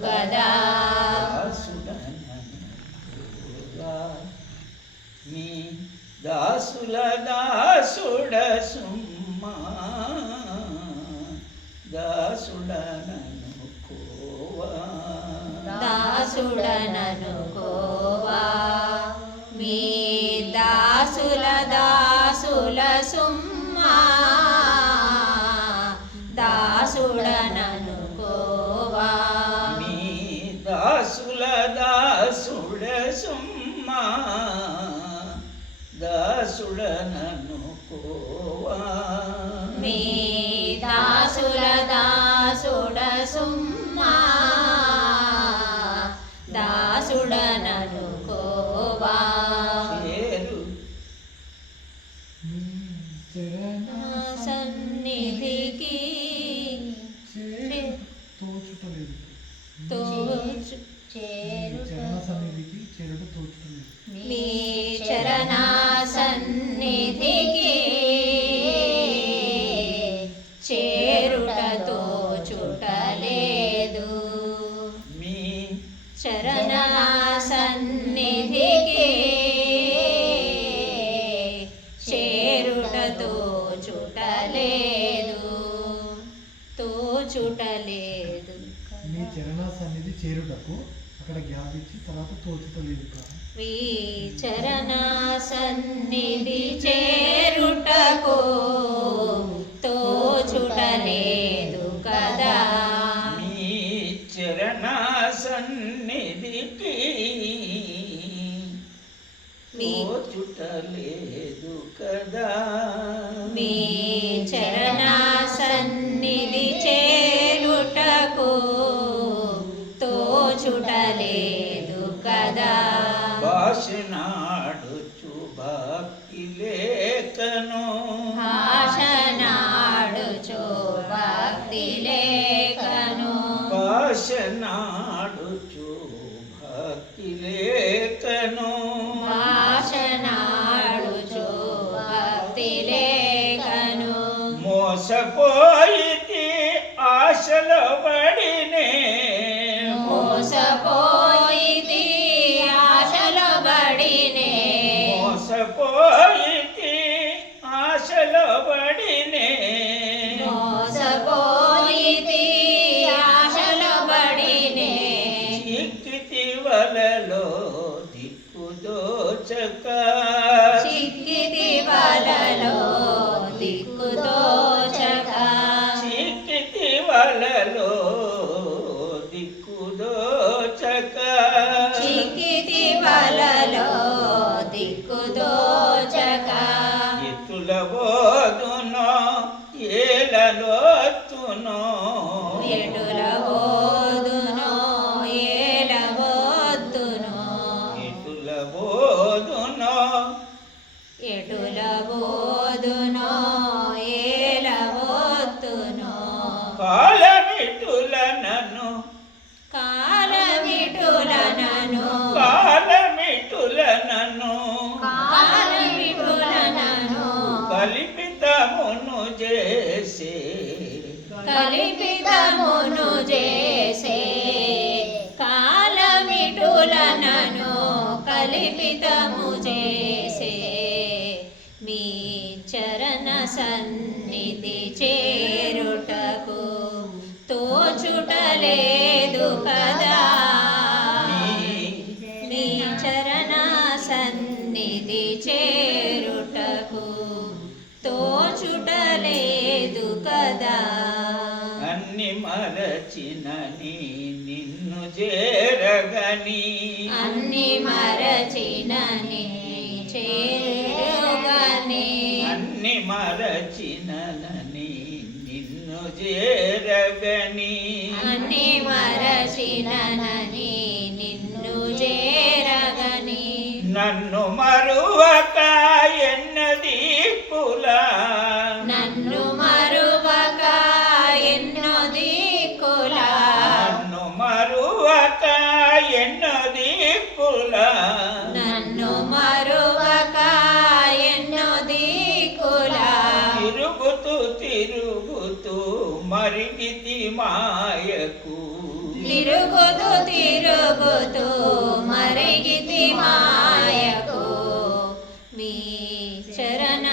కదా. మీ దాసుల దాసుడ సుమ్మా దాసుడననుకోవా దాసుడననుకోవా మీ దాసుల దాసుల సుమ్మా దాసుడననుకోవా మీ దాసుల దాసుడ సుమ్మా దాసుడననుకోవా మీ దాసుల దాసుడ సుమ్మా దాసుడననుకోవా సన్నిధికి మీ చరణ సన్నిధికి చేరుటతో చుటలేదు. మీ చరణ సన్నిధికి చేరుటతో చుటలేదు తోచుటలేదు. మీ చరణ సన్నిధి చేరుటకు అక్కడ గ్యాప్ ఇచ్చి తర్వాత తోచుటలేదు. మీ చరణ సన్నిధి చేరుటకు తోచుటలేదు కదా. మీ చరణ సన్నిధికి తోచుటలేదు కదా. మీ చరణ సన్నిధి చేరుటకు తోచుటలేదు కదా. భాషనాడుచు భక్తి లేఖను భాషనాడుచు భక్తి లేఖను భాషనాడుచు భక్తి లేఖను భాషనాడుచు భక్తి లేఖను మోసపోయితి ఆశలో పడినే మోసపోయితి ఆశలో పడినే మోసపోయితి ఆశలో పడినే మోసపోయితి ఆశలో పడినే చిక్కితి వలలో దిక్కుదోచక చిక్కితి వలలో దిక్కుదోచక చిక్కితి వలలో దిక్కుదోచక చిక్కితి వలలో దిక్కుదోచక ఎత్తుల బోధునో ఏలలోతునో ఎటుల బోధునో ఏలబోతునో ఎటుల బోధునో ఎటుల బోధునో ఏలబోతునో కాలమిటుల నన్ను కాలమిటుల నన్ను కాలమిటుల నన్ను కాలమిటుల నన్ను కల్పితమును చేసే కల్పితమును చేసే కాలమిటుల నన్ను కల్పితము చేసే మీ చరణ సన్నిధి చేరుటకు తోచుటలేదు కదా. మీ చరణ సన్నిధి చేరుటకు తోచుటలేదు కదా. అన్ని మరచినని నిన్ను చేరగని అన్ని మరచినని చేరుగని అన్ని మరచినని నిన్ను చేరగని అన్ని మరచినని నిన్ను చేరగని నన్ను మరువక ఎన్నది కులా నన్ను మరువక ఎన్నో దిక్కులా నన్ను మరువక ఎన్నది కులా నన్ను మరువక ఎన్నో దిక్కులా తిరుగుతూ తిరుగుతూ మరిగితి మాయకు తిరుగుతూ తిరుగుతూ మరిగితి మాయకు మీ చరణ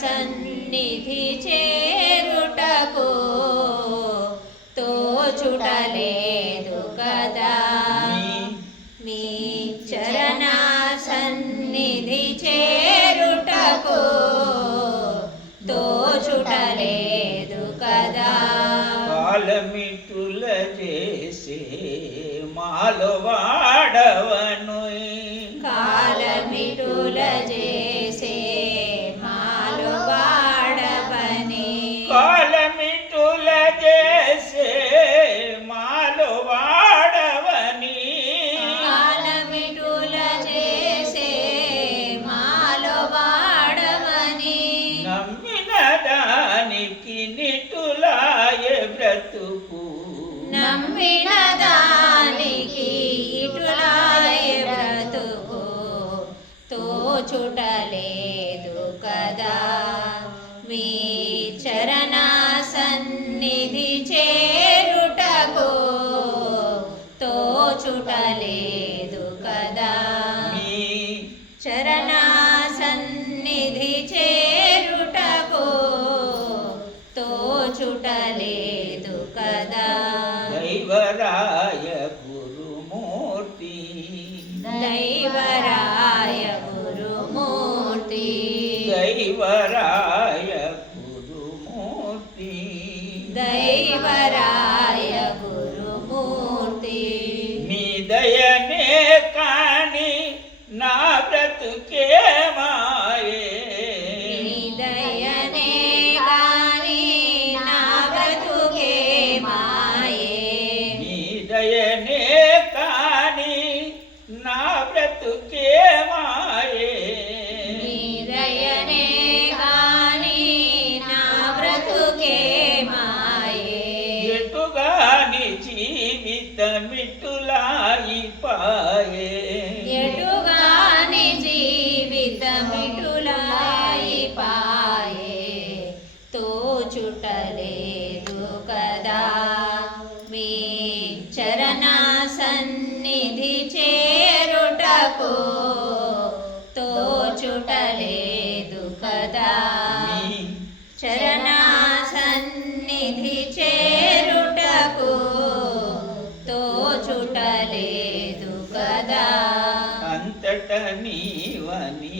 సన్నిధి చేరుటకు తోచుటలేదు కదా మీ చరణ సన్నిధి చేరుటకు తోచుటలేదు కదా కాలమిటుల చేసే మాలో వాడవను కాలమిటుల చేసే మాలో వాడవని కాలమిటుల చేసే మాలో వాడవని కాలమిటుల చేసే మాలో వాడవని నమ్మిన దానికి నిటులాయే బ్రతుకు నమ్మిన దానికి ఇటులాయే బ్రతుకు తోచుటలేదు కదా మీ చరణ సన్నిధి చేరుటకు తోచుటలేదు కదా మీ చరణ సన్నిధి చేరుటకు తోచుటలేదు కదా దైవరాయ గురుమూర్తి దైవరాయ గురుమూర్తి దైవరాయ గురుమూర్తి దైవరాయ గురుమూర్తి నీ దయనే కాని నా బ్రతుకే మాయే నీ దయనే గాని నా బ్రతుకే మాయే నీ దయనే కాని నా బ్రతుకే మాయే నీ దయనే గాని నా బ్రతుకే మాయే ఎటుగాని జీవితమిటులాయి పాయే ఎటుగాని జీవితమిటులాయి పాయే తోచుటలేదు కదా మీ చరణ సన్నిధి చేరుటకు తోచుటలేదు కదా మీ చరణ సన్నిధి చేరుటకు తోచుటలేదు కదా అంతట నీవని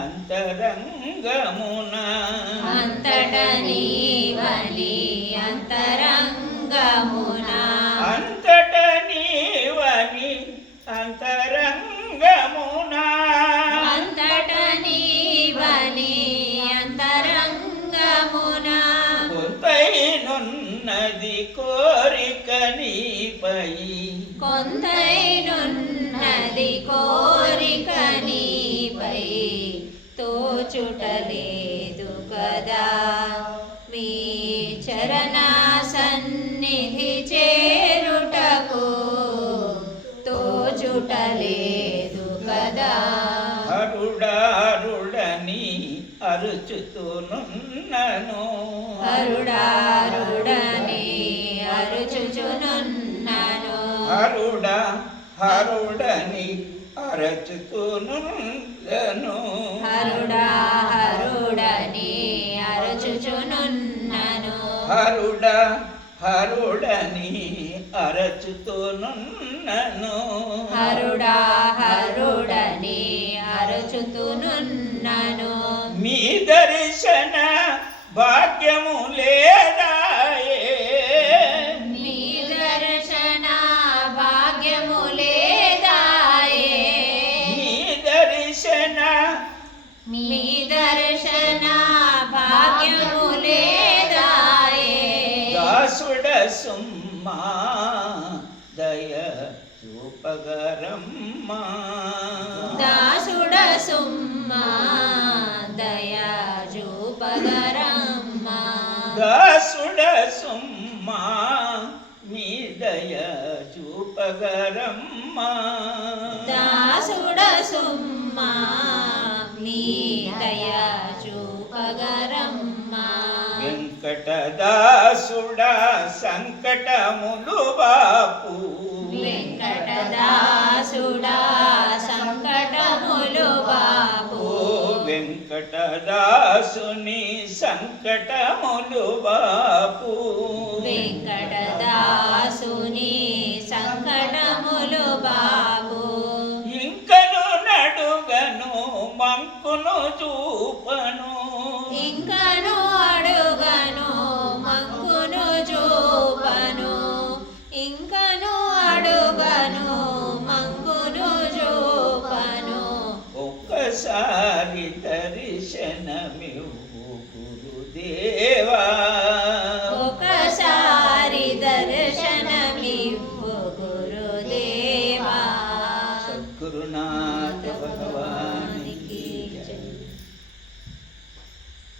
అంతరంగమున అంతట నీవని అంతరంగమున అంతట నీవని అంతరంగమున అంతట నీవని అంతరంగమున కొంతైనున్నది కోరిక నీపై కొంతైనున్నది కోరిక నీపై తోచుటలేదు కదా మీ చరణ సన్నిధి చేరుటకు తోచుటలేదు కదా హరుడారుడని అరుచుతునున్నను హరుడారుడని అరుచుచునున్నను హరుడా హరుడని అరచుతునున్నను హరుడా హరుడని అరుచుచునున్నను హరుడా హరుడని అరచుతునున్నను హరుడా హరుడని అరుచుతునున్నను మీ దర్శన భాగ్యము లేదాయే మీ దర్శన భాగ్యము లేదాయే మీ దర్శన మీ దర్శన భాగ్యము లేదాయే దాసుడ సుమ్మా దయ చూపగరమ్మా దాసుడ సుమ్మా దయా చూపగరమ్మా దాసుడ సుమ్మా మీ దయ చూపగరమ్మా దాసుడ సుమ్మా మీ దయా చూపగరమ్మా వెంకట వెంకటదాసుడా సంకటములు బాపు వెంకటదాసుడా సంకటములు బాపు ఓ వెంకటదాసుని సంకటములు బాపు